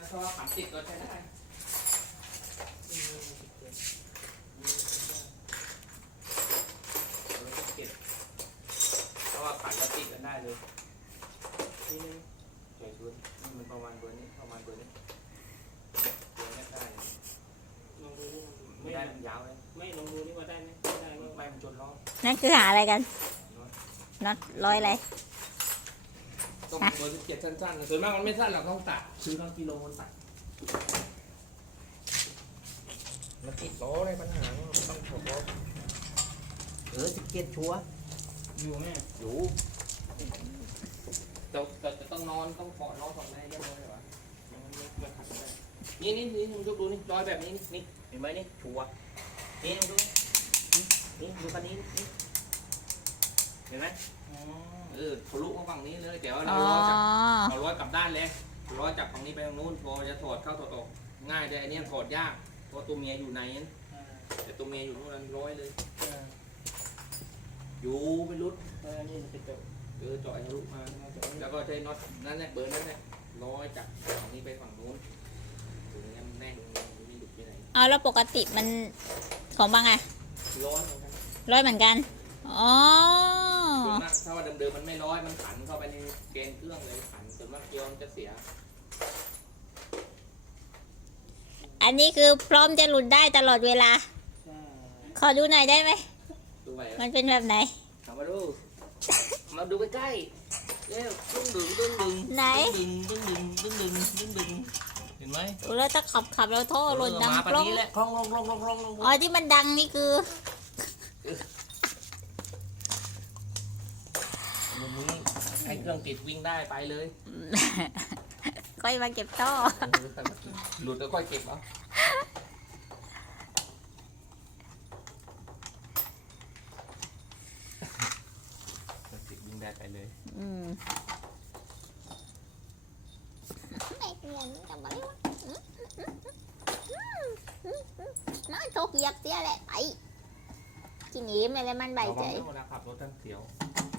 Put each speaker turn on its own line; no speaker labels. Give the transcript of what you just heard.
ถ้าว่าขันติดก็ใช้ได้เก็บเพราะว่าขันแล้วติดกันได้เลยนี่นึงใส่ชุดมันประมาณเบอร์นี้ประมาณเบอร์นี้เบอร์นี้ได้ลองดูดิไม่ได้มันยาวเลยไม่ลองดูนี่ว่าได้ไหมไม่ได้ไม่มันจนล้อ
นั่นคือหาอะไรกันน็อตร้อยอะไร
ต้องเบอร์17สั้นๆส่วนมากมันไม่สั้นหรอกต้องตัดซื้อทั้งกิโลมันตัดมันติดล้อเลยปัญหาต้องถอดล้อ
17ชัวร์
อยู่แม่อยู่แต่ต้องนอนต้องเกาะล้อสองในเรียบร้อยเลยวะมันขัดไม่ได้นี่มึงยกดูนี่รอยแบบนี้นี่เห็นไหมนี่ชัวร์นี่มึงดูนี่ดูคันนี้นี่เห็นไหมทะลุมาฝั่งนี้เลยแต่ว่าเราล้อจับด้านเลยล้อจับฝั่งนี้ไปตรงนู้นพอจะถอดเข้าถอดออกง่ายแต่อันนี้ถอดยากเพราะตัวเมียอยู่ในนั้นแต่ตัวเมียอยู่นู่นร้อยเลยอยู่ไม่รุดนี่มันจะเจาะเจาะทะลุมาแล้วก็ใช้น็อตนั่นแหละเบอร์นั่นแหละร้อยจากฝั่งนี้ไปฝั่งนู้นถึงงั้นแน่นไม่หลุดไปไหน
เอาแล้วปกติมันของบางอะร้อยเหมือนกันอ๋อ
ส่วนมากถ้าว่าเดิมๆมันไม่ร้อยมันขันเข้าไปในเกณฑ์เครื่องเลยขันส่วนมากเกียวมันจะเสีย
อันนี้คือพร้อมจะหลุดได้ตลอดเวลาขอดูหน่อยได้ไหมมันเป็นแบบไหน
มาดูใกล้ๆเร็วดึง
ไหน
ดึงเห็นไหม
แล้วถ้าขับแล้วท่อหล่นดังกล้องอ๋อที่มันดังนี่คือ
วันนี้ให้เครื่องติดวิ่งได้ไปเลย
ค่อยมาเก็บท่อ
หลุดแล้วค่อยเก็บเอาติดวิ่งได้ไปเลย
ไม่เปลี่ยนจะมาเลยน้อยโชคเหยียบเสียแหละไปกินอิ่มเลยมันใบใจ
เวลาขับรถทั้งเสียว